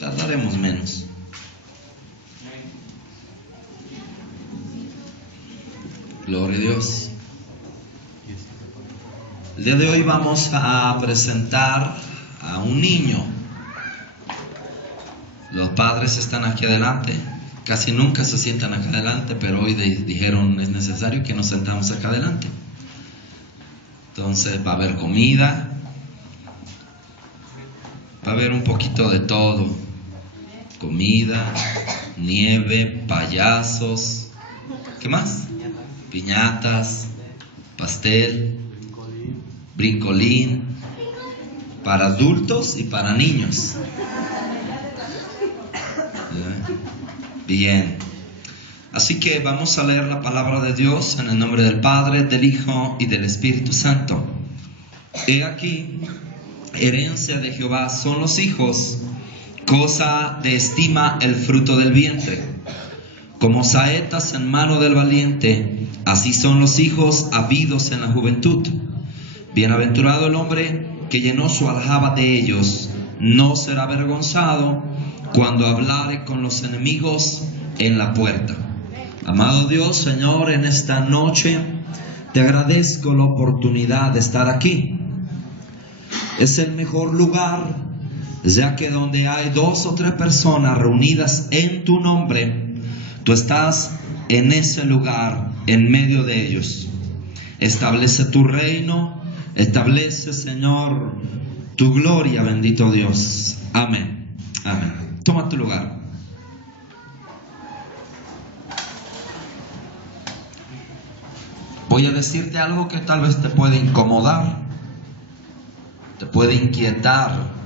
Tardaremos menos. Gloria a Dios. El día de hoy vamos a presentar a un niño. Los padres están aquí adelante. Casi nunca se sientan acá adelante, pero hoy dijeron es necesario que nos sentamos acá adelante. Entonces va a haber comida, va a haber un poquito de todo. Comida, nieve, payasos, ¿qué más? Piñatas, pastel, brincolín, para adultos y para niños. Bien, así que vamos a leer la palabra de Dios en el nombre del Padre, del Hijo y del Espíritu Santo. He aquí, herencia de Jehová son los hijos, cosa de estima el fruto del vientre. Como saetas en mano del valiente, así son los hijos habidos en la juventud. Bienaventurado el hombre que llenó su aljaba de ellos, no será avergonzado cuando hablare con los enemigos en la puerta. Amado Dios, Señor, en esta noche te agradezco la oportunidad de estar aquí. Es el mejor lugar, ya que donde hay 2 o 3 personas reunidas en tu nombre, tú estás en ese lugar, en medio de ellos. Establece tu reino, establece, Señor, tu gloria, bendito Dios. Amén. Amén. Toma tu lugar. Voy a decirte algo que tal vez te puede incomodar, te puede inquietar.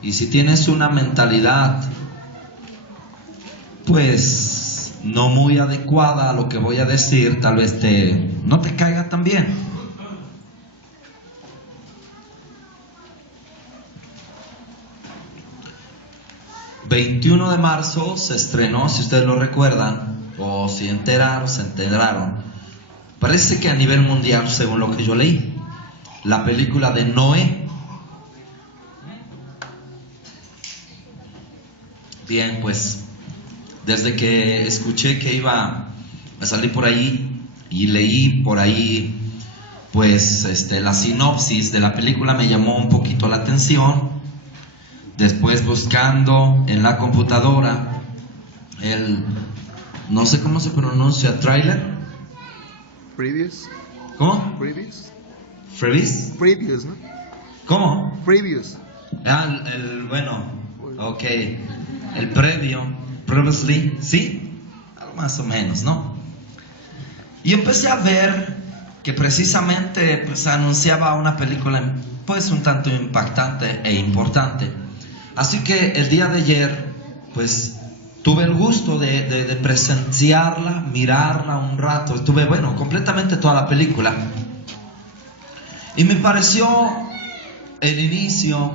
Y si tienes una mentalidad, pues, no muy adecuada a lo que voy a decir, tal vez no te caiga tan bien. El 21 de marzo se estrenó, si ustedes lo recuerdan, o si se enteraron, parece que a nivel mundial, según lo que yo leí, la película de Noé. Bien, pues, desde que escuché que iba a salir por ahí y leí por ahí, pues, la sinopsis de la película me llamó un poquito la atención. Después buscando en la computadora no sé cómo se pronuncia, trailer. Previous. ¿Cómo? Previous. Freebies. Previous, ¿no? ¿Cómo? Previous. Ah, bueno, ok. El previo, previously, ¿sí? Algo más o menos, ¿no? Y empecé a ver que precisamente pues anunciaba una película pues un tanto impactante e importante. Así que el día de ayer pues tuve el gusto de presenciarla, mirarla un rato. Estuve, completamente toda la película. Y me pareció el inicio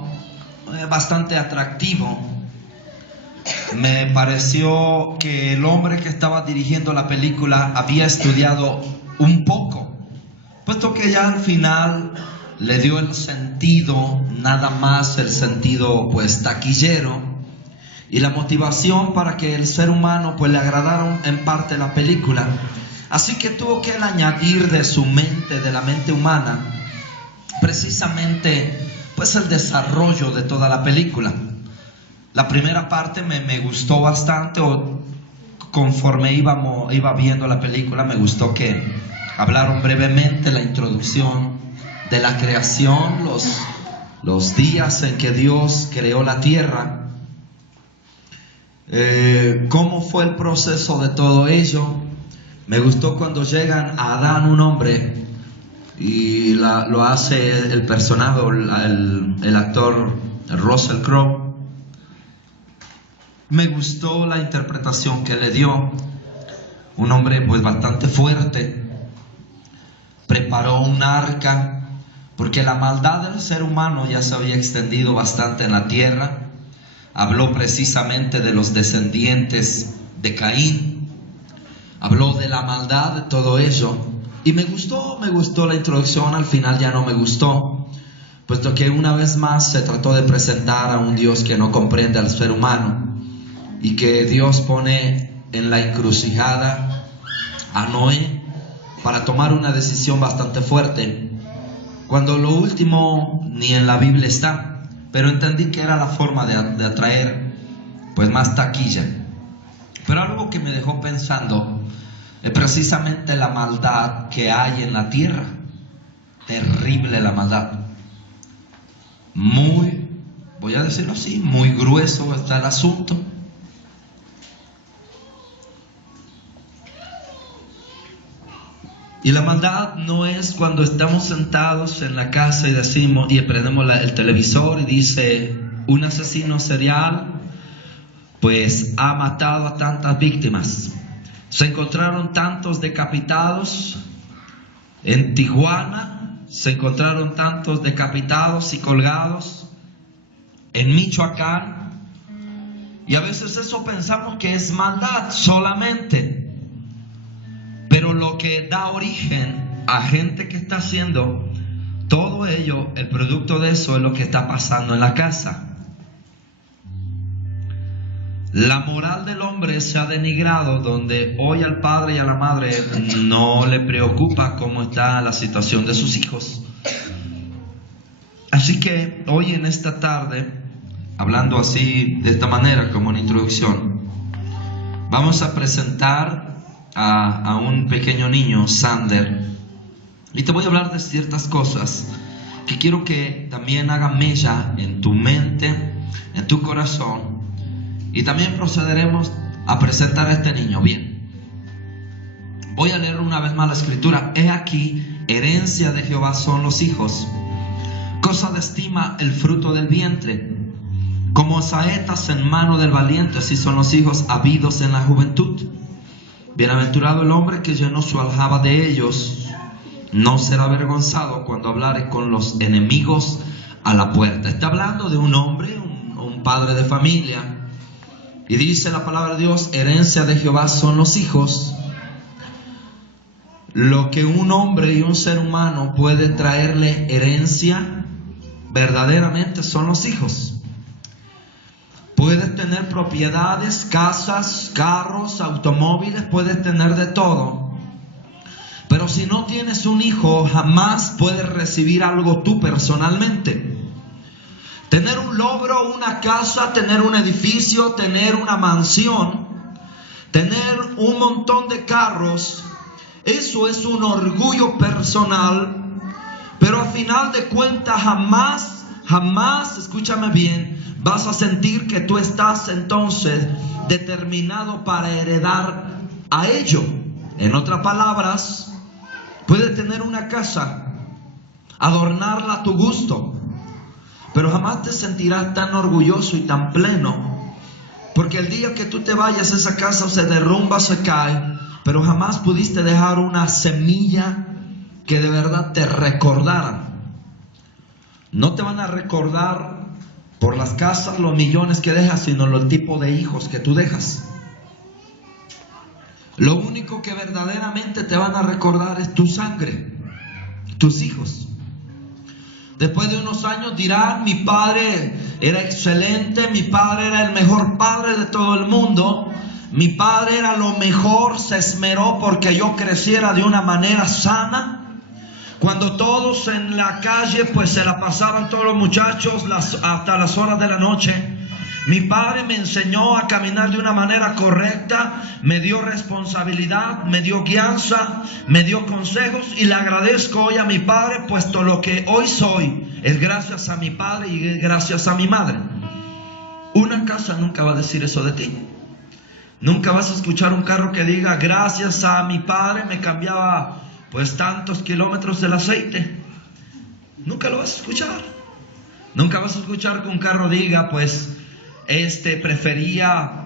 bastante atractivo. Me pareció que el hombre que estaba dirigiendo la película había estudiado un poco, puesto que ya al final le dio el sentido, nada más el sentido pues taquillero, y la motivación para que el ser humano pues le agradara en parte la película. Así que tuvo que él añadir de su mente, de la mente humana, precisamente pues el desarrollo de toda la película. La primera parte me gustó bastante, conforme iba viendo la película, me gustó que hablaron brevemente la introducción de la creación, los días en que Dios creó la tierra, cómo fue el proceso de todo ello. Me gustó cuando llegan a Adán, un hombre, y lo hace el personaje, el actor Russell Crowe. Me gustó la interpretación que le dio. Un hombre pues bastante fuerte. Preparó un arca, porque la maldad del ser humano ya se había extendido bastante en la tierra. Habló precisamente de los descendientes de Caín. Habló de la maldad de todo ello. Y me gustó la introducción. Al final ya no me gustó, puesto que una vez más se trató de presentar a un Dios que no comprende al ser humano y que Dios pone en la encrucijada a Noé para tomar una decisión bastante fuerte, cuando lo último ni en la Biblia está, pero entendí que era la forma de atraer pues más taquilla. Pero algo que me dejó pensando es precisamente la maldad que hay en la tierra. Terrible la maldad. Muy, voy a decirlo así, muy grueso está el asunto. Y la maldad no es cuando estamos sentados en la casa y decimos y prendemos el televisor y dice: un asesino serial pues ha matado a tantas víctimas. Se encontraron tantos decapitados en Tijuana, se encontraron tantos decapitados y colgados en Michoacán. Y a veces eso pensamos que es maldad solamente. Pero lo que da origen a gente que está haciendo todo ello, el producto de eso es lo que está pasando en la casa. La moral del hombre se ha denigrado, donde hoy al padre y a la madre no le preocupa cómo está la situación de sus hijos. Así que hoy en esta tarde, hablando así de esta manera como una introducción, vamos a presentar a un pequeño niño, Sander, y te voy a hablar de ciertas cosas que quiero que también hagan mella en tu mente, en tu corazón. Y también procederemos a presentar a este niño. Bien, voy a leer una vez más la escritura. He aquí, herencia de Jehová son los hijos, cosa de estima el fruto del vientre. Como saetas en mano del valiente, así son los hijos habidos en la juventud. Bienaventurado el hombre que llenó su aljaba de ellos, no será avergonzado cuando hablare con los enemigos a la puerta. Está hablando de un hombre, un padre de familia. Y dice la palabra de Dios: herencia de Jehová son los hijos. Lo que un hombre y un ser humano puede traerle herencia verdaderamente son los hijos. Puedes tener propiedades, casas, carros, automóviles, puedes tener de todo. Pero si no tienes un hijo, jamás puedes recibir algo tú personalmente. Tener un logro, una casa, tener un edificio, tener una mansión, tener un montón de carros, eso es un orgullo personal, pero al final de cuentas jamás, escúchame bien, vas a sentir que tú estás entonces determinado para heredar a ello. En otras palabras, puedes tener una casa, adornarla a tu gusto, pero jamás te sentirás tan orgulloso y tan pleno, porque el día que tú te vayas, esa casa se derrumba, se cae, pero jamás pudiste dejar una semilla que de verdad te recordaran. No te van a recordar por las casas, los millones que dejas, sino el tipo de hijos que tú dejas. Lo único que verdaderamente te van a recordar es tu sangre, tus hijos. Después de unos años dirán: mi padre era excelente, mi padre era el mejor padre de todo el mundo, mi padre era lo mejor, se esmeró porque yo creciera de una manera sana. Cuando todos en la calle pues se la pasaban, todos los muchachos hasta las horas de la noche, mi padre me enseñó a caminar de una manera correcta, me dio responsabilidad, me dio guianza, me dio consejos, y le agradezco hoy a mi padre, puesto lo que hoy soy es gracias a mi padre y gracias a mi madre. Una casa nunca va a decir eso de ti. Nunca vas a escuchar un carro que diga: gracias a mi padre me cambiaba pues tantos kilómetros del aceite. Nunca lo vas a escuchar. Nunca vas a escuchar que un carro diga: pues prefería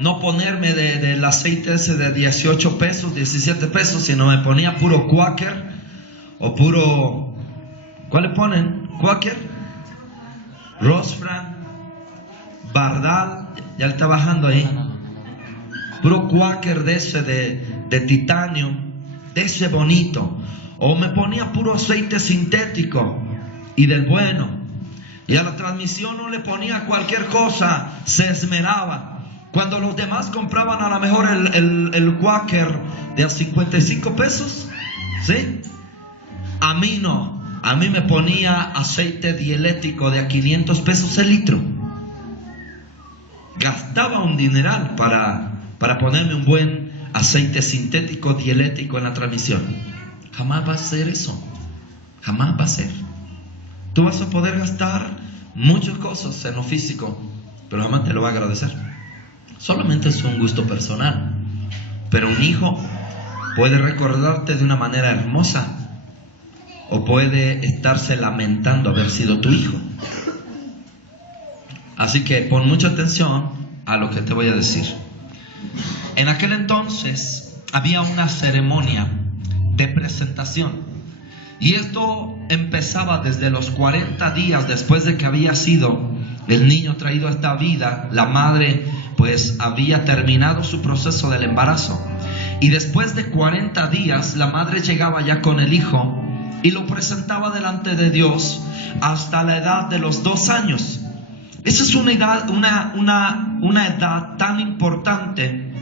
no ponerme del aceite ese de 18 pesos, 17 pesos, sino me ponía puro Quaker o puro, ¿cuál le ponen? Quaker, Rosfran, Bardal, ya le está bajando ahí, puro Quaker de ese de titanio, de ese bonito, o me ponía puro aceite sintético. y del bueno. Y a la transmisión no le ponía cualquier cosa, se esmeraba. Cuando los demás compraban a lo mejor el Quaker de a 55 pesos, ¿sí? A mí no. A mí me ponía aceite dielético de a 500 pesos el litro. Gastaba un dineral para ponerme un buen aceite sintético dielético en la transmisión. Jamás va a ser eso. Jamás va a ser. Tú vas a poder gastar muchas cosas en lo físico, pero jamás te lo va a agradecer. Solamente es un gusto personal. Pero un hijo puede recordarte de una manera hermosa, o puede estarse lamentando haber sido tu hijo. Así que pon mucha atención a lo que te voy a decir. En aquel entonces había una ceremonia de presentación. Y esto empezaba desde los 40 días después de que había sido el niño traído a esta vida. La madre pues había terminado su proceso del embarazo. Y después de 40 días la madre llegaba ya con el hijo y lo presentaba delante de Dios hasta la edad de los 2 años. Esa es una edad tan importante.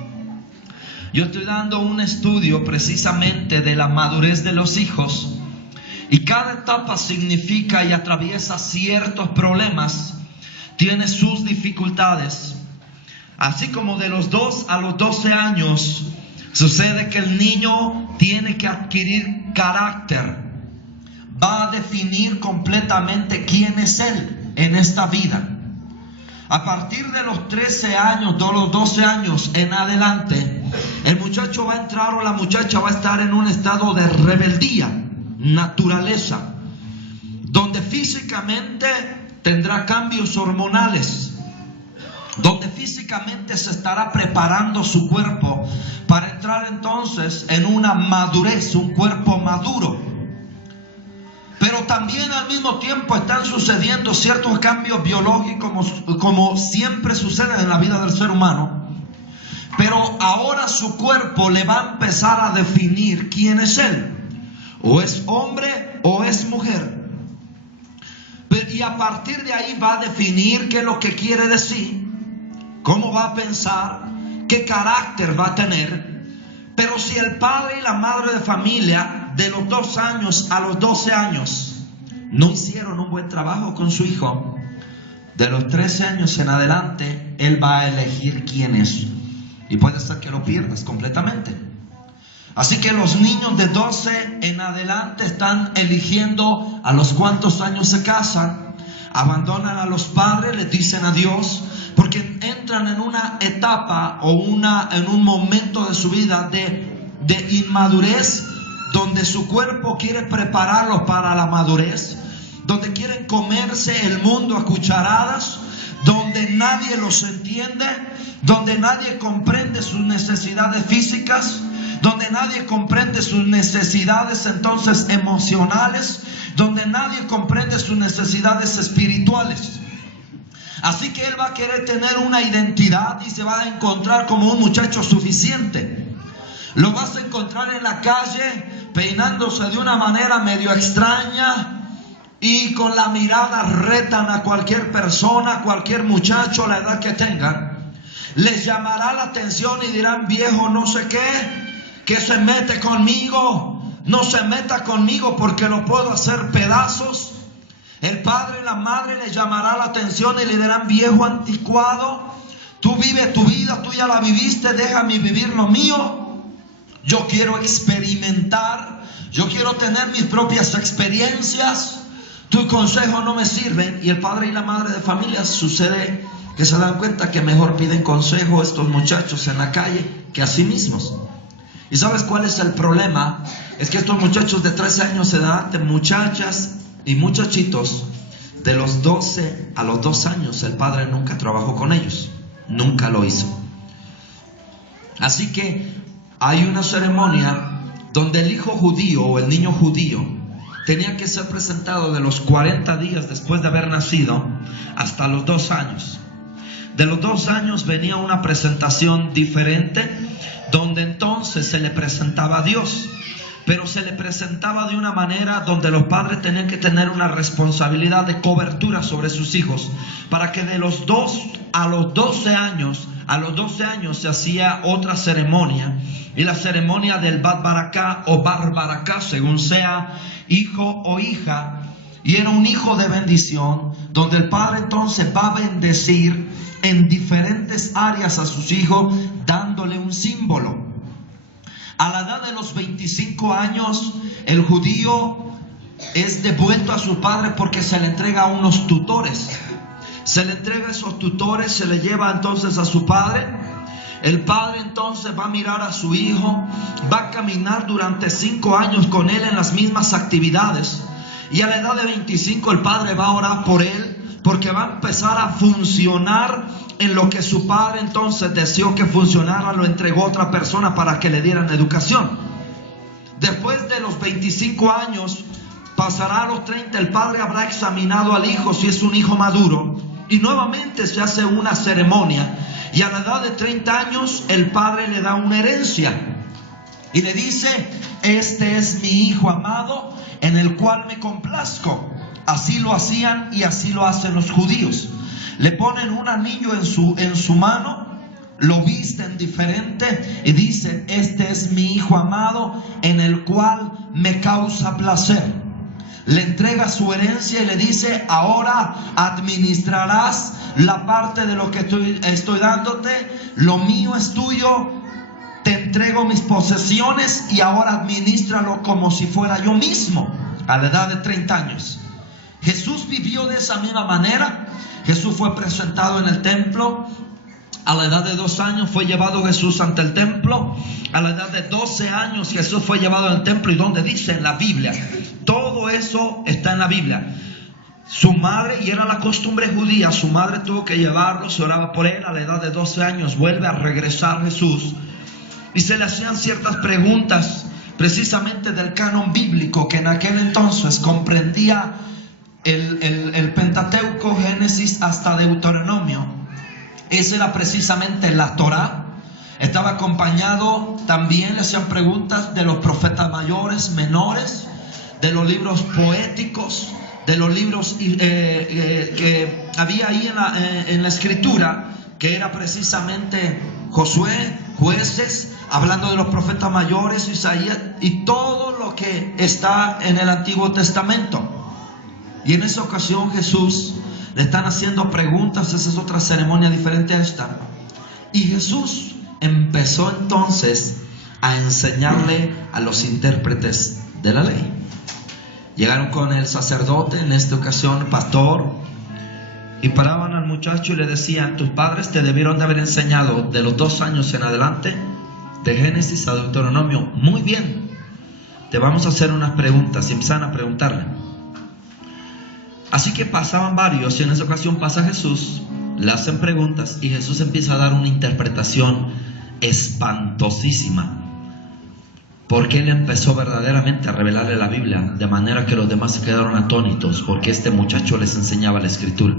Yo estoy dando un estudio precisamente de la madurez de los hijos. Y cada etapa significa y atraviesa ciertos problemas, tiene sus dificultades. Así como de los 2 a los 12 años sucede que el niño tiene que adquirir carácter. Va a definir completamente quién es él en esta vida. A partir de los 13 años, de los 12 años en adelante, el muchacho va a entrar o la muchacha va a estar en un estado de rebeldía, naturaleza, donde físicamente tendrá cambios hormonales, donde físicamente se estará preparando su cuerpo para entrar entonces en una madurez, un cuerpo maduro. Pero también al mismo tiempo están sucediendo ciertos cambios biológicos como siempre sucede en la vida del ser humano. Pero ahora su cuerpo le va a empezar a definir quién es él. O es hombre o es mujer. Y a partir de ahí va a definir qué es lo que quiere decir, cómo va a pensar, qué carácter va a tener. Pero si el padre y la madre de familia de los 2 años a los 12 años no hicieron un buen trabajo con su hijo, de los 13 años en adelante él va a elegir quién es. Y puede ser que lo pierdas completamente. Así que los niños de 12 en adelante están eligiendo a los cuantos años se casan, abandonan a los padres, les dicen adiós, porque entran en una etapa o en un momento de su vida de inmadurez, donde su cuerpo quiere prepararlos para la madurez, donde quieren comerse el mundo a cucharadas, donde nadie los entiende, donde nadie comprende sus necesidades físicas, donde nadie comprende sus necesidades entonces emocionales, donde nadie comprende sus necesidades espirituales. Así que él va a querer tener una identidad y se va a encontrar como un muchacho suficiente. Lo vas a encontrar en la calle peinándose de una manera medio extraña y con la mirada retan a cualquier persona, cualquier muchacho, la edad que tengan. Les llamará la atención y dirán: viejo no sé qué, que se mete conmigo, no se meta conmigo porque lo puedo hacer pedazos. El padre y la madre le llamará la atención y le dirán: viejo anticuado, tú vive tu vida, tú ya la viviste, déjame vivir lo mío. Yo quiero experimentar, yo quiero tener mis propias experiencias, tu consejo no me sirve. Y el padre y la madre de familia sucede que se dan cuenta que mejor piden consejo a estos muchachos en la calle que a sí mismos. ¿Y sabes cuál es el problema? Es que estos muchachos de 13 años en adelante, muchachas y muchachitos, de los 12 a los 2 años, el padre nunca trabajó con ellos, nunca lo hizo. Así que hay una ceremonia donde el hijo judío o el niño judío tenía que ser presentado de los 40 días después de haber nacido hasta los 2 años. De los 2 años venía una presentación diferente, donde entonces se le presentaba a Dios. pero se le presentaba de una manera donde los padres tenían que tener una responsabilidad de cobertura sobre sus hijos, para que de los 2 a los 12 años, se hacía otra ceremonia, y la ceremonia del Bat Baraká o Bar Baraká, según sea hijo o hija, y era un hijo de bendición, donde el padre entonces va a bendecir en diferentes áreas a sus hijos, dándole un símbolo. A la edad de los 25 años, el judío es devuelto a su padre porque se le entrega a unos tutores. Se le entrega a esos tutores, se le lleva entonces a su padre. El padre entonces va a mirar a su hijo, va a caminar durante 5 años con él en las mismas actividades. Y a la edad de 25 el padre va a orar por él, porque va a empezar a funcionar en lo que su padre entonces deseó que funcionara, lo entregó a otra persona para que le dieran educación. Después de los 25 años, pasará a los 30, el padre habrá examinado al hijo si es un hijo maduro, y nuevamente se hace una ceremonia, y a la edad de 30 años el padre le da una herencia, y le dice: este es mi hijo amado, en el cual me complazco. Así lo hacían y así lo hacen los judíos. Le ponen un anillo en su mano, lo visten diferente y dicen: este es mi hijo amado, en el cual me causa placer. Le entrega su herencia y le dice: ahora administrarás la parte de lo que estoy dándote, lo mío es tuyo, te entrego mis posesiones y ahora administralo como si fuera yo mismo. A la edad de 30 años. Jesús vivió de esa misma manera. Jesús fue presentado en el templo. A la edad de 2 años fue llevado Jesús ante el templo. A la edad de 12 años Jesús fue llevado al templo. ¿Y donde dice? En la Biblia. Todo eso está en la Biblia. Su madre, y era la costumbre judía, su madre tuvo que llevarlo, se oraba por él. A la edad de 12 años vuelve a regresar Jesús y se le hacían ciertas preguntas precisamente del canon bíblico, que en aquel entonces comprendía el Pentateuco, Génesis hasta Deuteronomio. Esa era precisamente la Torá. Estaba acompañado, también le hacían preguntas de los profetas mayores, menores, de los libros poéticos, de los libros que había ahí en la escritura, que era precisamente Josué, Jueces, hablando de los profetas mayores, Isaías y todo lo que está en el Antiguo Testamento. Y en esa ocasión Jesús le están haciendo preguntas. Esa es otra ceremonia diferente a esta. Y Jesús empezó entonces a enseñarle a los intérpretes de la ley. Llegaron con el sacerdote, en esta ocasión pastor, y paraban al muchacho y le decían: tus padres te debieron de haber enseñado de los 2 años en adelante, de Génesis a Deuteronomio. Muy bien, te vamos a hacer unas preguntas. Y empezaron a preguntarle. Así que pasaban varios, y en esa ocasión pasa Jesús, le hacen preguntas y Jesús empieza a dar una interpretación espantosísima, porque él empezó verdaderamente a revelarle la Biblia, de manera que los demás se quedaron atónitos, porque este muchacho les enseñaba la escritura.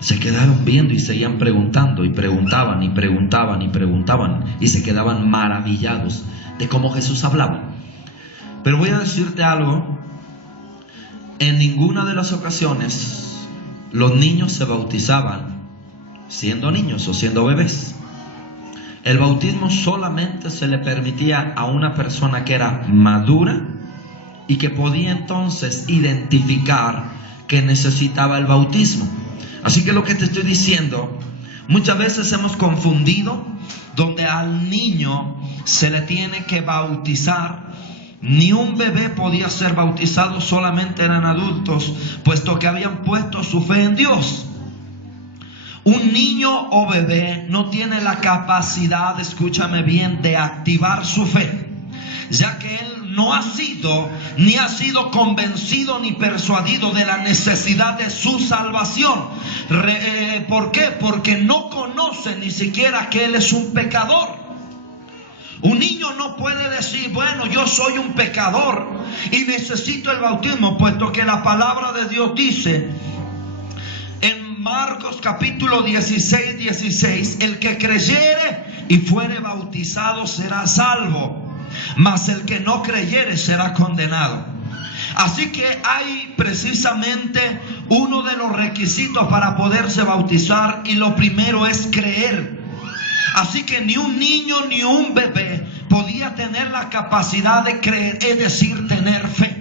Se quedaron viendo y seguían preguntando, y preguntaban y preguntaban y preguntaban, y se quedaban maravillados de cómo Jesús hablaba. Pero voy a decirte algo: en ninguna de las ocasiones los niños se bautizaban siendo niños o siendo bebés. El bautismo solamente se le permitía a una persona que era madura y que podía entonces identificar que necesitaba el bautismo. Así que lo que te estoy diciendo, muchas veces hemos confundido donde al niño se le tiene que bautizar. Ni un bebé podía ser bautizado, solamente eran adultos, puesto que habían puesto su fe en Dios. Un niño o bebé no tiene la capacidad, escúchame bien, de activar su fe, ya que él no ha sido convencido ni persuadido de la necesidad de su salvación. ¿Por qué? Porque no conoce ni siquiera que él es un pecador. Un niño no puede decir: bueno, yo soy un pecador y necesito el bautismo, puesto que la palabra de Dios dice en Marcos capítulo 16, el que creyere y fuere bautizado será salvo. mas el que no creyere será condenado. Así que hay precisamente uno de los requisitos para poderse bautizar, y lo primero es creer. Así que ni un niño ni un bebé podía tener la capacidad de creer, es decir, tener fe.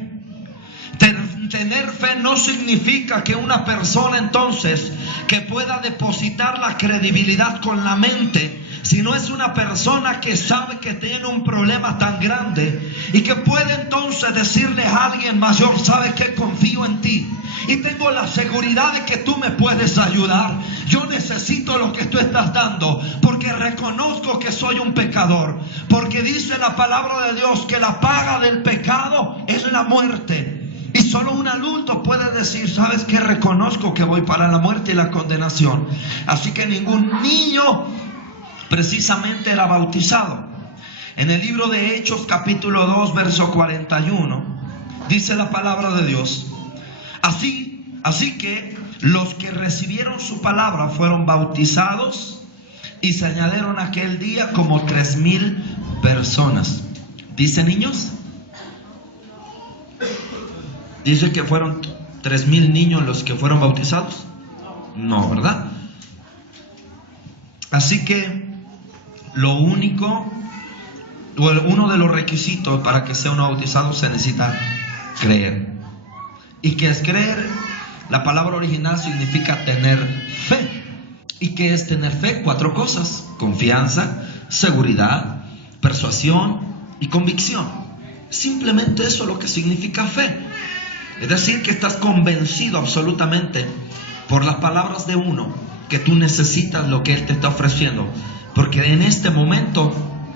Tener fe no significa que una persona entonces que pueda depositar la credibilidad con la mente, sino es una persona que sabe que tiene un problema tan grande y que puede entonces decirle a alguien mayor: ¿sabes qué? Confío en ti y tengo la seguridad de que tú me puedes ayudar. Yo necesito lo que tú estás dando porque reconozco que soy un pecador, porque dice la palabra de Dios que la paga del pecado es la muerte. Y solo un adulto puede decir: ¿sabes qué? Reconozco que voy para la muerte y la condenación. Así que ningún niño precisamente era bautizado. En el libro de Hechos capítulo 2 verso 41 dice la palabra de Dios: Así que los que recibieron su palabra fueron bautizados, y se añadieron aquel día como 3,000 personas. ¿Dice niños? ¿Dice que fueron 3,000 niños los que fueron bautizados? No, ¿verdad? Así que uno de los requisitos para que sea uno bautizado, se necesita creer. ¿Y qué es creer? La palabra original significa tener fe. ¿Y qué es tener fe? 4 cosas: confianza, seguridad, persuasión y convicción. Simplemente eso es lo que significa fe. Es decir, que estás convencido absolutamente por las palabras de uno que tú necesitas lo que Él te está ofreciendo, porque en este momento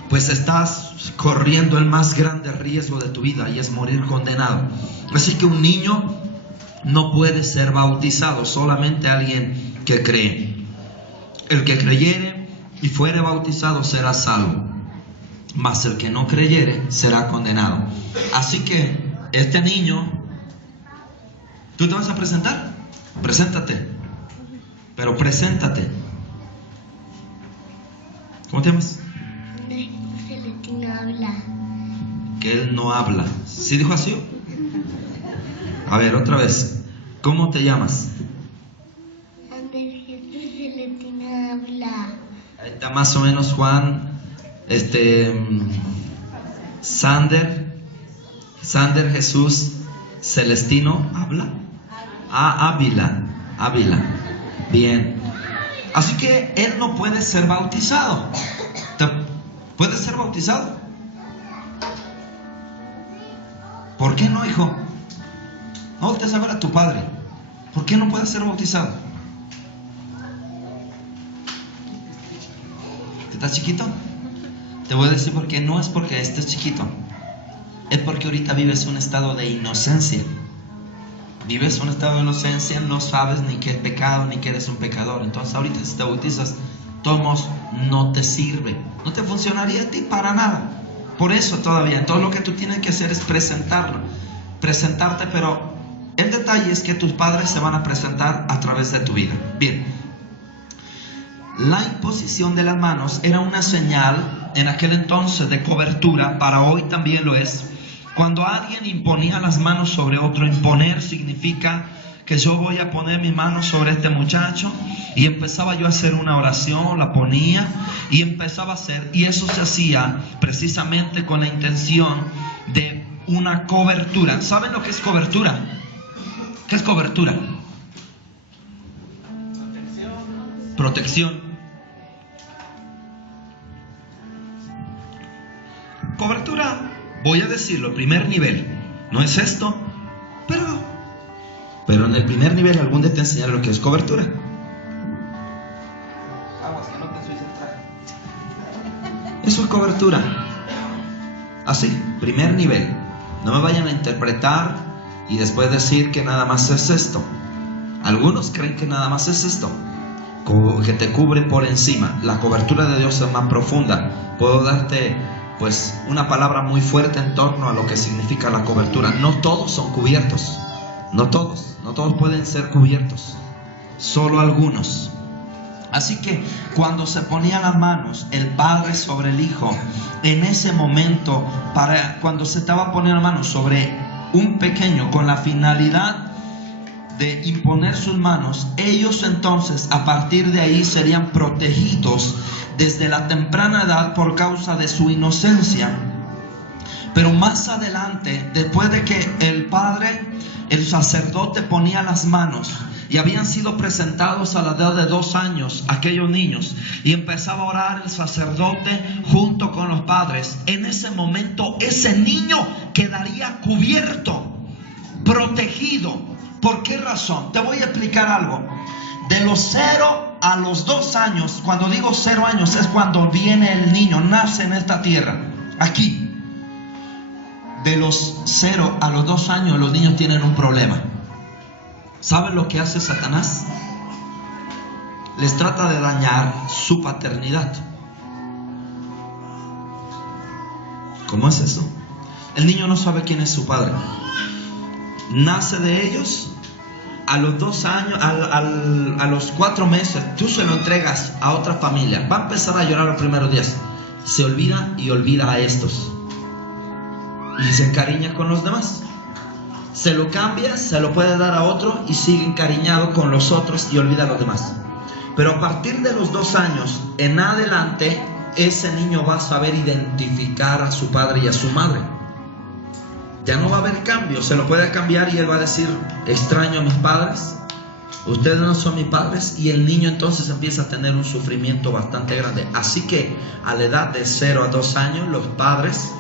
pues estás corriendo el más grande riesgo de tu vida, y es morir condenado. Así que un niño no puede ser bautizado, solamente alguien que cree. El que creyere y fuere bautizado será salvo, mas el que no creyere será condenado. Así que este niño, ¿tú te vas a presentar? Preséntate. Pero preséntate. ¿Cómo te llamas? Que él no habla. ¿Sí dijo así? A ver, otra vez. ¿Cómo te llamas? Ander Jesús Celestina habla. Ahí está más o menos Juan. Sander Jesús Celestino habla. Ávila. Bien. Así que él no puede ser bautizado. ¿Puedes ser bautizado? ¿Por qué no, hijo? No voltees a ver a tu padre. ¿Por qué no puedes ser bautizado? ¿Estás chiquito? Te voy a decir por qué. No es porque estés chiquito, es porque ahorita vives un estado de inocencia. Vives un estado de inocencia, no sabes ni qué es pecado, ni que eres un pecador. Entonces ahorita si te bautizas, tomos, no te sirve, no te funcionaría a ti para nada. Por eso todavía, todo lo que tú tienes que hacer es presentarte, pero el detalle es que tus padres se van a presentar a través de tu vida. Bien, la imposición de las manos era una señal en aquel entonces de cobertura, para hoy también lo es. Cuando alguien imponía las manos sobre otro, imponer significa que yo voy a poner mi mano sobre este muchacho, y empezaba yo a hacer una oración, la ponía y empezaba a hacer, y eso se hacía precisamente con la intención de una cobertura. ¿Saben lo que es cobertura? ¿Qué es cobertura? Protección. Cobertura, voy a decirlo, primer nivel. No es esto, pero en el primer nivel algún día te enseñaré lo que es cobertura. Aguas, que no te ensucies el traje. Eso es cobertura. Así, primer nivel. No me vayan a interpretar y después decir que nada más es esto. Algunos creen que nada más es esto, que te cubre por encima. La cobertura de Dios es más profunda. Puedo darte pues una palabra muy fuerte en torno a lo que significa la cobertura. No todos son cubiertos. No todos pueden ser cubiertos, solo algunos. Así que cuando se ponía las manos el padre sobre el hijo, en ese momento, cuando se estaba poniendo las manos sobre un pequeño con la finalidad de imponer sus manos, ellos entonces a partir de ahí serían protegidos desde la temprana edad por causa de su inocencia. Pero más adelante, después de que el sacerdote ponía las manos y habían sido presentados a la edad de 2 años aquellos niños, y empezaba a orar el sacerdote junto con los padres, en ese momento ese niño quedaría cubierto, protegido. ¿Por qué razón? Te voy a explicar algo. De los 0 a los 2 años, cuando digo 0 años, es cuando viene el niño, nace en esta tierra, aquí. De los 0 a los 2 años los niños tienen un problema. ¿Saben lo que hace Satanás? Les trata de dañar su paternidad. ¿Cómo es eso? El niño no sabe quién es su padre. Nace de ellos. A los 2 años, a los 4 meses, tú se lo entregas a otra familia. Va a empezar a llorar los primeros días. Se olvida y olvida a estos. Y se encariña con los demás. Se lo cambia, se lo puede dar a otro y sigue encariñado con los otros y olvida a los demás. Pero a partir de los 2 años en adelante, ese niño va a saber identificar a su padre y a su madre. Ya no va a haber cambio, se lo puede cambiar y él va a decir: extraño a mis padres, ustedes no son mis padres. Y el niño entonces empieza a tener un sufrimiento bastante grande. Así que a la edad de 0 a 2 años, los padres,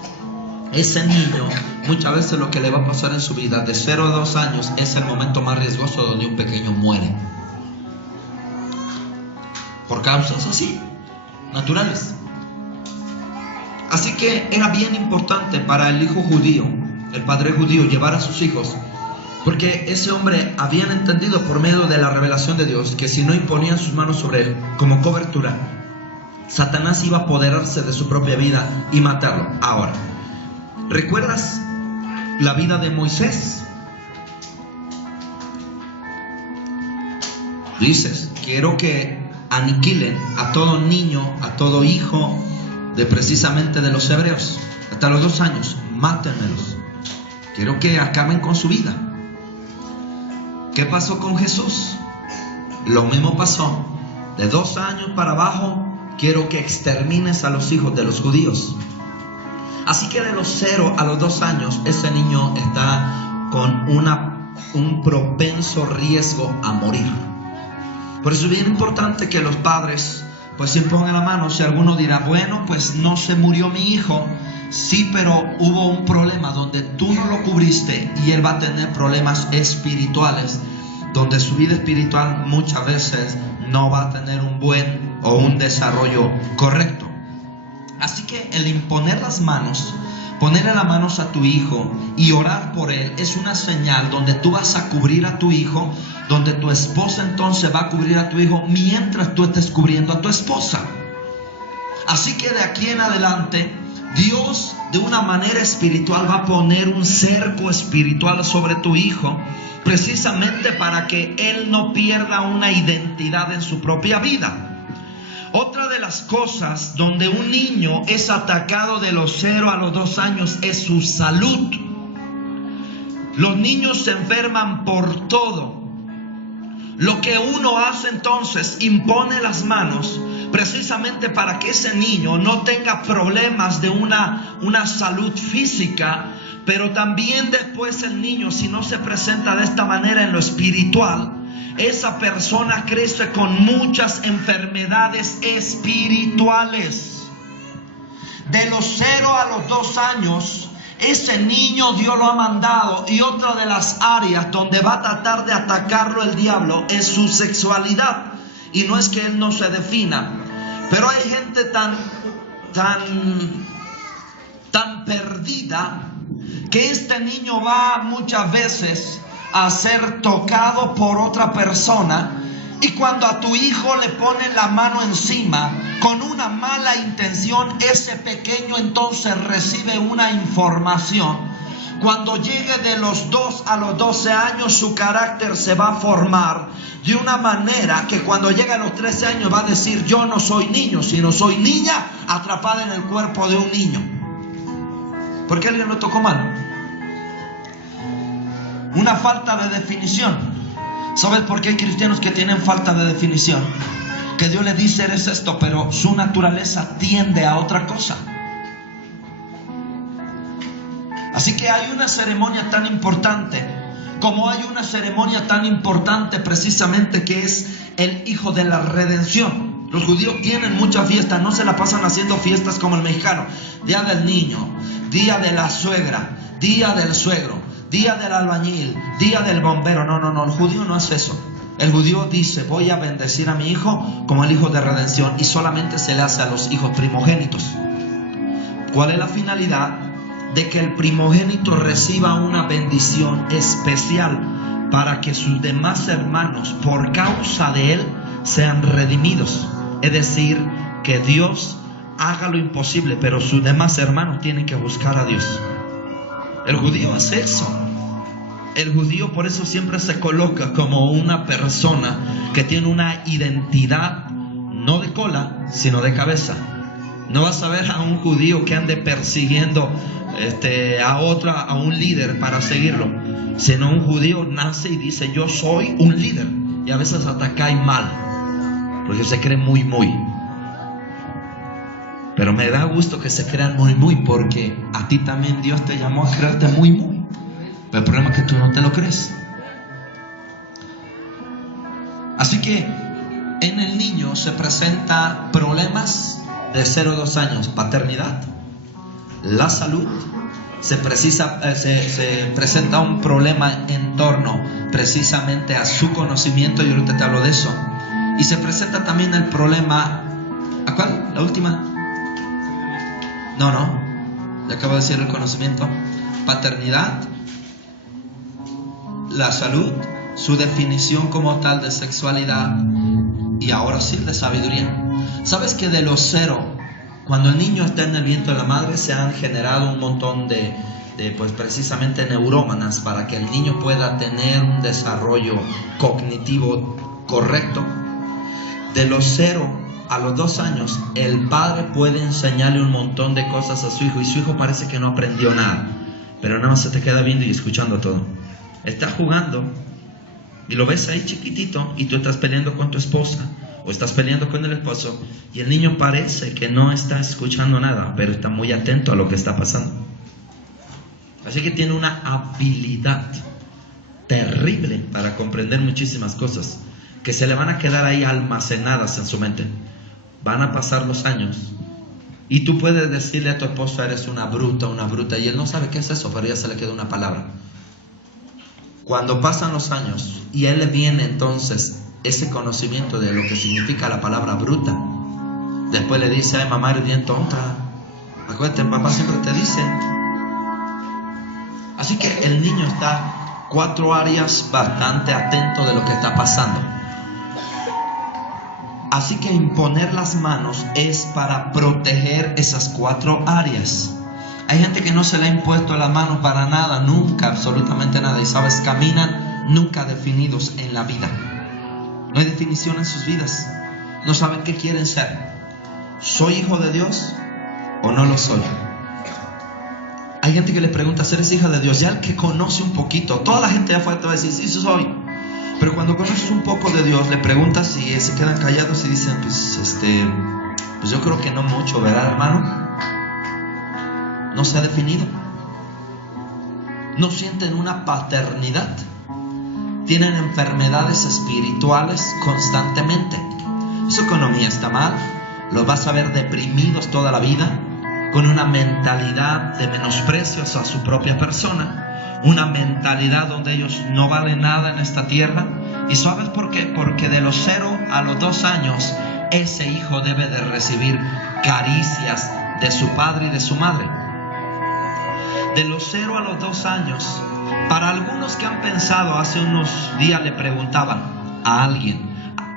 ese niño, muchas veces lo que le va a pasar en su vida de 0 a 2 años es el momento más riesgoso donde un pequeño muere. Por causas así, naturales. Así que era bien importante para el hijo judío, el padre judío, llevar a sus hijos, porque ese hombre habían entendido por medio de la revelación de Dios que si no imponían sus manos sobre él como cobertura, Satanás iba a apoderarse de su propia vida y matarlo. Ahora, ¿recuerdas la vida de Moisés? Dices: quiero que aniquilen a todo niño, a todo hijo de precisamente de los hebreos, hasta los 2 años, mátenmelos. Quiero que acaben con su vida. ¿Qué pasó con Jesús? Lo mismo pasó. De 2 años para abajo, quiero que extermines a los hijos de los judíos. Así que de los 0 a los 2 años, ese niño está con un propenso riesgo a morir. Por eso es bien importante que los padres pues se impongan la mano. Si alguno dirá: bueno, pues no se murió mi hijo. Sí, pero hubo un problema donde tú no lo cubriste y él va a tener problemas espirituales, donde su vida espiritual muchas veces no va a tener un buen o un desarrollo correcto. Así que el imponer las manos, ponerle las manos a tu hijo y orar por él, es una señal donde tú vas a cubrir a tu hijo, donde tu esposa entonces va a cubrir a tu hijo mientras tú estés cubriendo a tu esposa. Así que de aquí en adelante, Dios de una manera espiritual va a poner un cerco espiritual sobre tu hijo, precisamente para que él no pierda una identidad en su propia vida. Otra de las cosas donde un niño es atacado de los 0 a los 2 años es su salud. Los niños se enferman por todo. Lo que uno hace entonces, impone las manos precisamente para que ese niño no tenga problemas de una salud física, pero también después el niño, si no se presenta de esta manera en lo espiritual, esa persona crece con muchas enfermedades espirituales. De los 0 a los 2 años, ese niño Dios lo ha mandado, y otra de las áreas donde va a tratar de atacarlo el diablo es su sexualidad. Y no es que él no se defina, pero hay gente tan perdida que este niño va muchas veces a ser tocado por otra persona, y cuando a tu hijo le ponen la mano encima con una mala intención, ese pequeño entonces recibe una información Cuando llegue de los 2 a los 12 años, su carácter se va a formar de una manera que cuando llegue a los 13 años va a decir: yo no soy niño, sino soy niña atrapada en el cuerpo de un niño. ¿Por qué alguien lo tocó mal? Una falta de definición. ¿Sabes por qué hay cristianos que tienen falta de definición? Que Dios les dice: eres esto, pero su naturaleza tiende a otra cosa. Así que hay una ceremonia tan importante, como hay una ceremonia tan importante precisamente que es el Hijo de la Redención. Los judíos tienen muchas fiestas, no se la pasan haciendo fiestas como el mexicano. Día del niño, día de la suegra, día del suegro, día del albañil, día del bombero. No, el judío no hace eso. El judío dice: voy a bendecir a mi hijo como el Hijo de Redención, y solamente se le hace a los hijos primogénitos. ¿Cuál es la finalidad? De que el primogénito reciba una bendición especial para que sus demás hermanos, por causa de él, sean redimidos. Es decir, que Dios haga lo imposible, pero sus demás hermanos tienen que buscar a Dios. El judío hace eso. El judío por eso siempre se coloca como una persona que tiene una identidad no de cola, sino de cabeza. No vas a ver a un judío que ande persiguiendo a un líder para seguirlo, sino un judío nace y dice: yo soy un líder. Y a veces hasta cae mal porque se cree muy. Pero me da gusto que se crean muy, porque a ti también Dios te llamó a creerte muy. Pero el problema es que tú no te lo crees. Así que en el niño se presentan problemas de 0 a 2 años: paternidad, la salud, se presenta un problema en torno precisamente a su conocimiento, y ahorita te hablo de eso. Y se presenta también el problema, ¿a cuál? ¿La última? No, le acabo de decir el conocimiento. Paternidad, la salud, su definición como tal de sexualidad, y ahora sí de sabiduría. ¿Sabes que de los 0, cuando el niño está en el vientre de la madre, se han generado un montón de pues precisamente neurómanas para que el niño pueda tener un desarrollo cognitivo correcto? De los 0 a los 2 años, el padre puede enseñarle un montón de cosas a su hijo, y su hijo parece que no aprendió nada, pero nada más se te queda viendo y escuchando todo. Está jugando y lo ves ahí chiquitito, y tú estás peleando con tu esposa o estás peleando con el esposo, y el niño parece que no está escuchando nada, pero está muy atento a lo que está pasando. Así que tiene una habilidad terrible para comprender muchísimas cosas que se le van a quedar ahí almacenadas en su mente. Van a pasar los años y tú puedes decirle a tu esposo: eres una bruta, y él no sabe qué es eso, pero ya se le queda una palabra. Cuando pasan los años y a él le viene entonces ese conocimiento de lo que significa la palabra bruta, después le dice: ay, mamá, eres bien tonta. Acuérdate, el papá siempre te dice. Así que el niño está 4 áreas bastante atento de lo que está pasando. Así que imponer las manos es para proteger esas 4 áreas. Hay gente que no se le ha impuesto la mano para nada, nunca, absolutamente nada. Y sabes, caminan nunca definidos en la vida. No hay definición en sus vidas. No saben qué quieren ser. ¿Soy hijo de Dios o no lo soy? Hay gente que le pregunta: ¿eres hija de Dios? Ya el que conoce un poquito, toda la gente de afuera te va a decir: sí soy. Pero cuando conoces un poco de Dios, le preguntas y se quedan callados y dicen: pues yo creo que no mucho, ¿verdad, hermano? No se ha definido. No sienten una paternidad. Tienen enfermedades espirituales constantemente. Su economía está mal. Los vas a ver deprimidos toda la vida, con una mentalidad de menosprecio a su propia persona, una mentalidad donde ellos no valen nada en esta tierra. ¿Y sabes por qué? Porque de los 0 a los 2 años ese hijo debe de recibir caricias de su padre y de su madre. De los 0 a los 2 años, para algunos que han pensado, hace unos días le preguntaban a alguien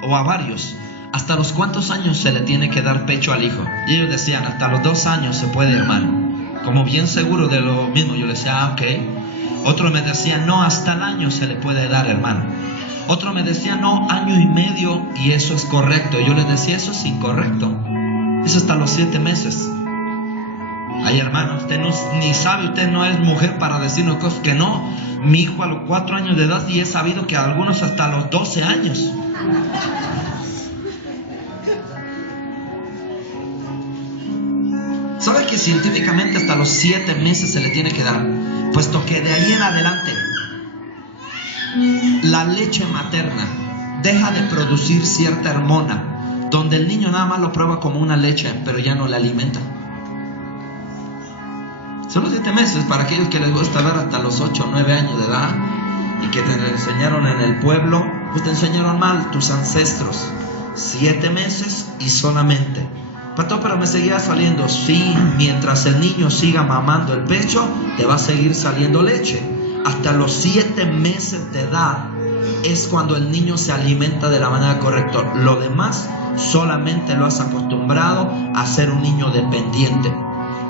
o a varios: ¿hasta los cuántos años se le tiene que dar pecho al hijo? Y ellos decían: hasta los 2 años se puede, hermano. como bien seguro de lo mismo. Yo le decía, ok. Otro me decía, no, hasta el año se le puede dar, hermano. Otro me decía, no, 1 año y medio y eso es correcto. Yo le decía, eso es incorrecto. Eso hasta los 7 meses. Ay, hermano, usted no, ni sabe, usted no es mujer para decirnos cosas que no. Mi hijo a los 4 años de edad y he sabido que algunos hasta los 12 años. ¿Sabe que científicamente hasta los 7 meses se le tiene que dar? Puesto que de ahí en adelante la leche materna deja de producir cierta hormona, donde el niño nada más lo prueba como una leche, pero ya no la alimenta. Solo 7 meses para aquellos que les gusta ver hasta los 8 o 9 años de edad y que te enseñaron en el pueblo, pues te enseñaron mal tus ancestros. 7 meses y solamente. Pero me seguía saliendo. Sí, mientras el niño siga mamando el pecho, te va a seguir saliendo leche. Hasta los 7 meses de edad es cuando el niño se alimenta de la manera correcta. Lo demás solamente lo has acostumbrado a ser un niño dependiente.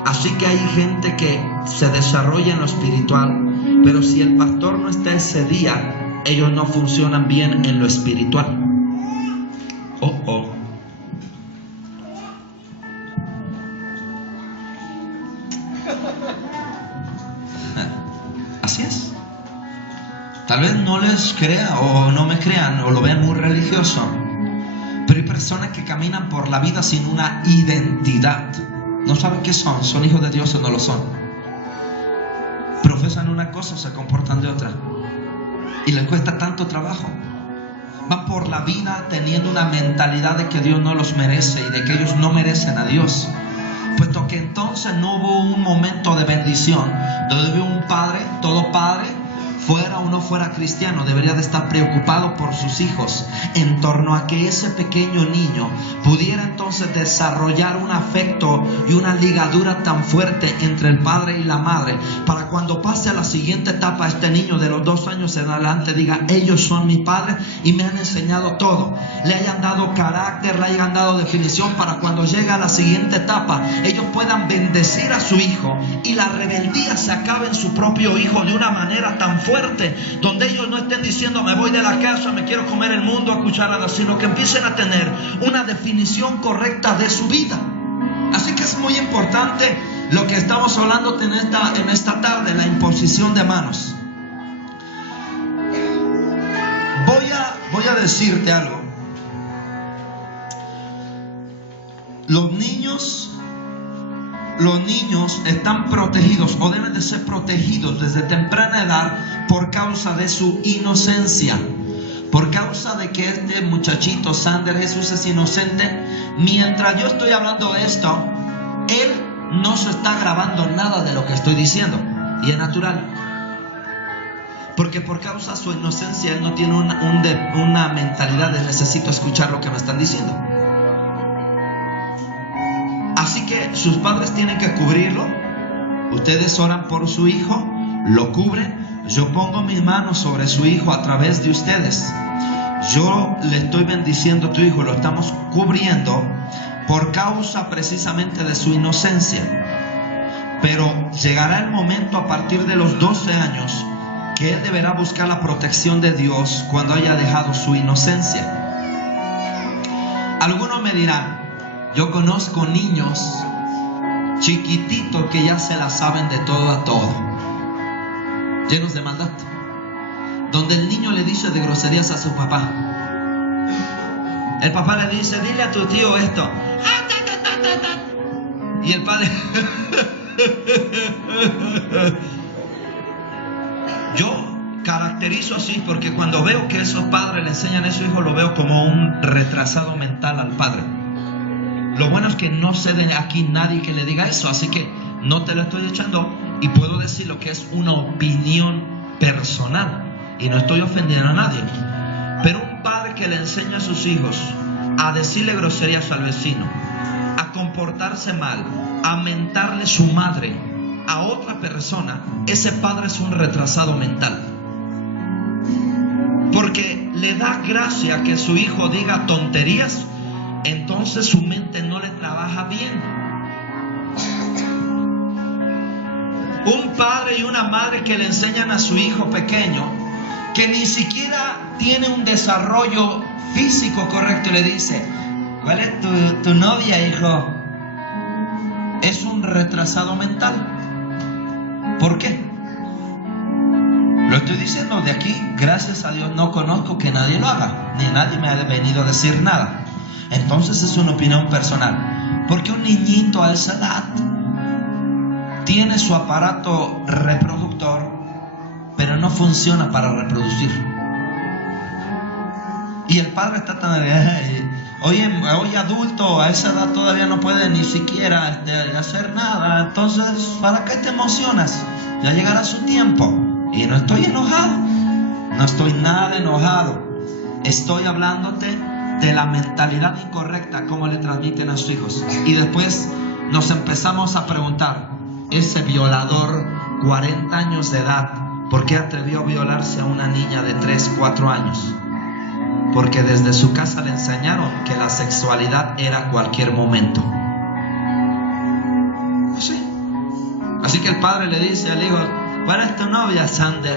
Así que hay gente que se desarrolla en lo espiritual, pero si el pastor no está ese día, ellos no funcionan bien en lo espiritual. Así es. Tal vez no les crea o no me crean o lo vean muy religioso, pero hay personas que caminan por la vida sin una identidad. No saben qué son hijos de Dios o no lo son. Profesan una cosa o se comportan de otra. Y les cuesta tanto trabajo. Van por la vida teniendo una mentalidad de que Dios no los merece y de que ellos no merecen a Dios. Puesto que entonces no hubo un momento de bendición donde un padre, todo padre, fuera o no fuera cristiano, debería de estar preocupado por sus hijos en torno a que ese pequeño niño pudiera entonces desarrollar un afecto y una ligadura tan fuerte entre el padre y la madre, para cuando pase a la siguiente etapa, este niño de los 2 años en adelante diga, ellos son mis padres y me han enseñado todo, le hayan dado carácter, le hayan dado definición, para cuando llegue a la siguiente etapa ellos puedan bendecir a su hijo y la rebeldía se acabe en su propio hijo de una manera tan fuerte, donde ellos no estén diciendo me voy de la casa, me quiero comer el mundo a cucharadas, sino que empiecen a tener una definición correcta de su vida. Así que es muy importante lo que estamos hablando en esta tarde, la imposición de manos. Voy a decirte algo. Los niños están protegidos o deben de ser protegidos desde temprana edad por causa de su inocencia. Por causa de que este muchachito, Sander Jesús, es inocente. Mientras yo estoy hablando de esto, él no se está grabando nada de lo que estoy diciendo. Y es natural. Porque por causa de su inocencia, él no tiene una mentalidad de necesito escuchar lo que me están diciendo. Así que sus padres tienen que cubrirlo. Ustedes oran por su hijo, lo cubren. Yo pongo mis manos sobre su hijo a través de ustedes. Yo le estoy bendiciendo a tu hijo, lo estamos cubriendo por causa precisamente de su inocencia. Pero llegará el momento a partir de los 12 años que él deberá buscar la protección de Dios cuando haya dejado su inocencia. Algunos me dirán, yo conozco niños chiquititos que ya se la saben de todo a todo, llenos de maldad, donde el niño le dice de groserías a su papá. El papá le dice, dile a tu tío esto. Y el padre yo caracterizo así porque cuando veo que esos padres le enseñan a su hijo, lo veo como un retrasado mental al padre. Lo bueno es que no sé de aquí nadie que le diga eso, así que no te lo estoy echando y puedo decir lo que es una opinión personal y no estoy ofendiendo a nadie. Pero un padre que le enseña a sus hijos a decirle groserías al vecino, a comportarse mal, a mentarle su madre a otra persona, ese padre es un retrasado mental. Porque le da gracia que su hijo diga tonterías, entonces su mente no le trabaja bien. Un padre y una madre que le enseñan a su hijo pequeño, que ni siquiera tiene un desarrollo físico correcto, y le dice: ¿cuál es tu novia, hijo? Es un retrasado mental. ¿Por qué? Lo estoy diciendo de aquí. Gracias a Dios no conozco que nadie lo haga, ni nadie me ha venido a decir nada. Entonces es una opinión personal. Porque un niñito a esa edad tiene su aparato reproductor, pero no funciona para reproducir. Y el padre está tan... Hoy adulto a esa edad todavía no puede ni siquiera hacer nada. Entonces, ¿para qué te emocionas? Ya llegará su tiempo. Y no estoy enojado, no estoy nada enojado. Estoy hablándote de la mentalidad incorrecta, cómo le transmiten a sus hijos. Y después nos empezamos a preguntar: ese violador, 40 años de edad, ¿por qué atrevió a violarse a una niña de 3, 4 años? Porque desde su casa le enseñaron que la sexualidad era cualquier momento. ¿Sí? Así que el padre le dice al hijo: ¿cuál es tu novia, Sander?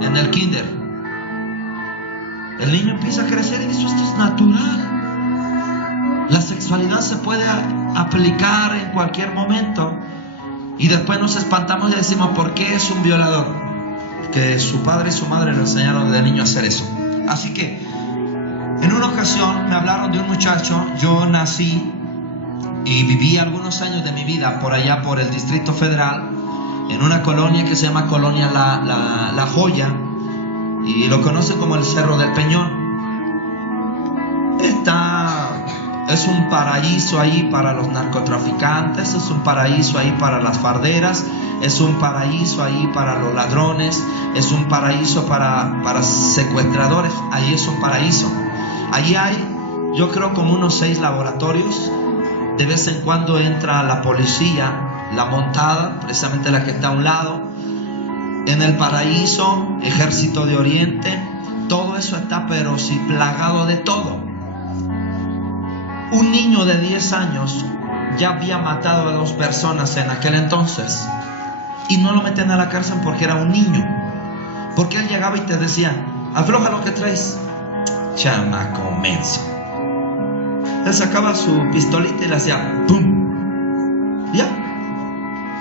En el kinder. El niño empieza a crecer y dice: esto es natural. La sexualidad se puede aplicar en cualquier momento. Y después nos espantamos y decimos: ¿por qué es un violador? Que su padre y su madre le enseñaron de niño a hacer eso. Así que en una ocasión me hablaron de un muchacho. Yo nací y viví algunos años de mi vida por allá, por el Distrito Federal, en una colonia que se llama Colonia La Joya, y lo conoce como el Cerro del Peñón. Es un paraíso ahí para los narcotraficantes, es un paraíso ahí para las farderas, es un paraíso ahí para los ladrones, es un paraíso para secuestradores. Ahí es un paraíso. Allí hay, yo creo, como unos 6 laboratorios. De vez en cuando entra la policía, la montada, precisamente la que está a un lado. En el paraíso, Ejército de Oriente, todo eso está, pero sí, plagado de todo. Un niño de 10 años ya había matado a 2 personas en aquel entonces, y no lo meten a la cárcel porque era un niño. Porque él llegaba y te decía: afloja lo que traes, chamaco menso. Él sacaba su pistolita y le hacía ¡pum! Ya.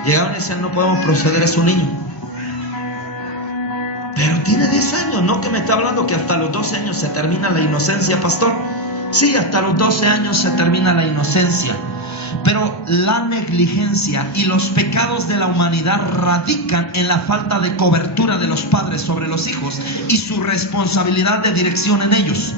Llegaban y decían: no podemos proceder, es un niño. Pero tiene 10 años, no que me está hablando que hasta los 12 años se termina la inocencia, pastor. Sí, hasta los 12 años se termina la inocencia. Pero la negligencia y los pecados de la humanidad radican en la falta de cobertura de los padres sobre los hijos y su responsabilidad de dirección en ellos.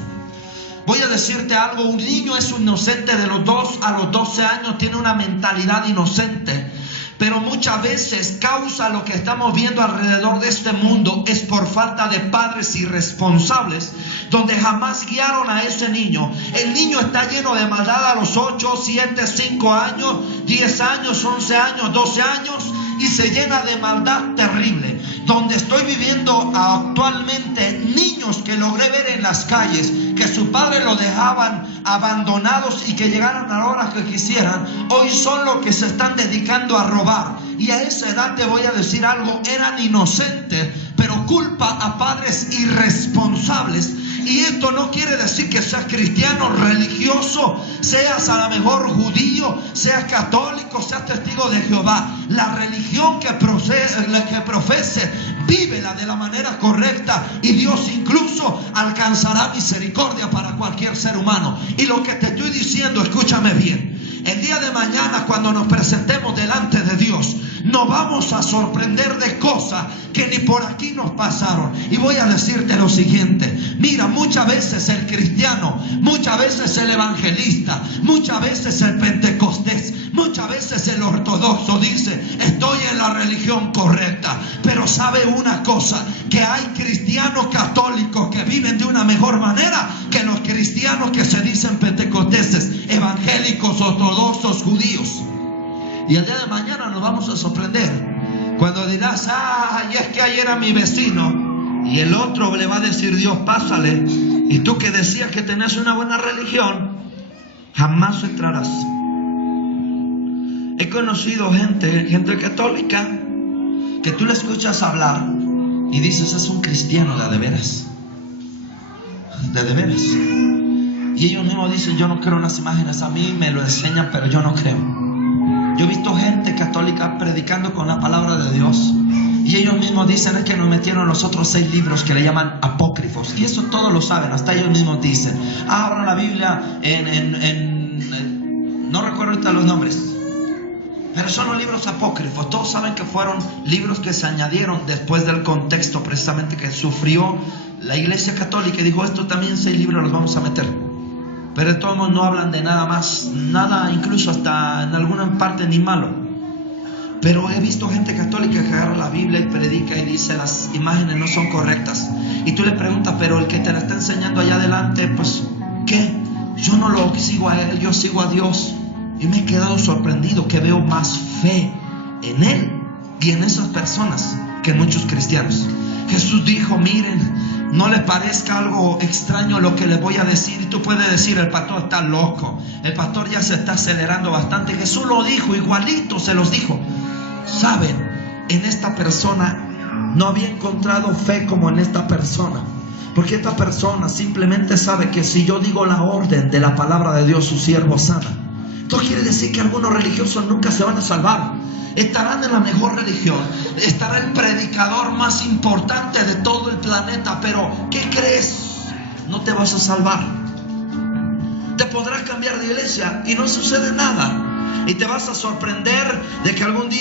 Voy a decirte algo: un niño es un inocente de los 2 a los 12 años, tiene una mentalidad inocente. Pero muchas veces causa lo que estamos viendo alrededor de este mundo es por falta de padres irresponsables, donde jamás guiaron a ese niño. El niño está lleno de maldad a los 8, 7, 5 años, 10 años, 11 años, 12 años, y se llena de maldad terrible. Donde estoy viviendo actualmente, niños que logré ver en las calles, que su padre lo dejaban abandonados y que llegaran a la hora que quisieran, hoy son los que se están dedicando a robar. Y a esa edad te voy a decir algo: eran inocentes, pero culpa a padres irresponsables. Y esto no quiere decir que seas cristiano, religioso, seas a lo mejor judío, seas católico, seas testigo de Jehová. La religión que profese, vívela de la manera correcta, y Dios incluso alcanzará misericordia para cualquier ser humano. Y lo que te estoy diciendo, escúchame bien: el día de mañana, cuando nos presentemos delante de Dios, nos vamos a sorprender de cosas que ni por aquí nos pasaron. Y voy a decirte lo siguiente: mira, muchas veces el cristiano, muchas veces el evangelista, muchas veces el pentecostés, muchas veces el ortodoxo dice: estoy en la religión correcta. Pero sabe una cosa, que hay cristianos católicos que viven de una mejor manera que los cristianos que se dicen pentecosteses, evangélicos, ortodoxos, judíos. Y el día de mañana nos vamos a sorprender cuando dirás: ay, es que ayer era mi vecino. Y el otro le va a decir: Dios, pásale. Y tú que decías que tenías una buena religión, jamás entrarás. He conocido gente católica que tú le escuchas hablar y dices, es un cristiano de veras. De veras. Y ellos mismos dicen, yo no creo en las imágenes. A mí me lo enseñan, pero yo no creo. Yo he visto gente católica predicando con la palabra de Dios, y ellos mismos dicen, es que nos metieron los otros 6 libros que le llaman apócrifos. Y eso todos lo saben, hasta ellos mismos dicen. Abran la Biblia no recuerdo ahorita los nombres, pero son los libros apócrifos. Todos saben que fueron libros que se añadieron después del contexto precisamente que sufrió la Iglesia Católica, y dijo, esto también 6 libros los vamos a meter. Pero de todos modos no hablan de nada más, nada, incluso hasta en alguna parte ni malo. Pero he visto gente católica que agarra la Biblia y predica y dice, las imágenes no son correctas. Y tú le preguntas, pero el que te la está enseñando allá adelante, pues, ¿qué? Yo no lo sigo a él, yo sigo a Dios. Y me he quedado sorprendido que veo más fe en él y en esas personas que en muchos cristianos. Jesús dijo, miren, no les parezca algo extraño lo que les voy a decir. Y tú puedes decir, el pastor está loco, el pastor ya se está acelerando bastante. Jesús lo dijo, igualito se los dijo. Saben, en esta persona no había encontrado fe como en esta persona, porque esta persona simplemente sabe que si yo digo la orden de la palabra de Dios, su siervo sana. Esto quiere decir que algunos religiosos nunca se van a salvar. Estarán en la mejor religión, estará el predicador más importante de todo el planeta, pero ¿qué crees? No te vas a salvar. Te podrás cambiar de iglesia y no sucede nada, y te vas a sorprender de que algún día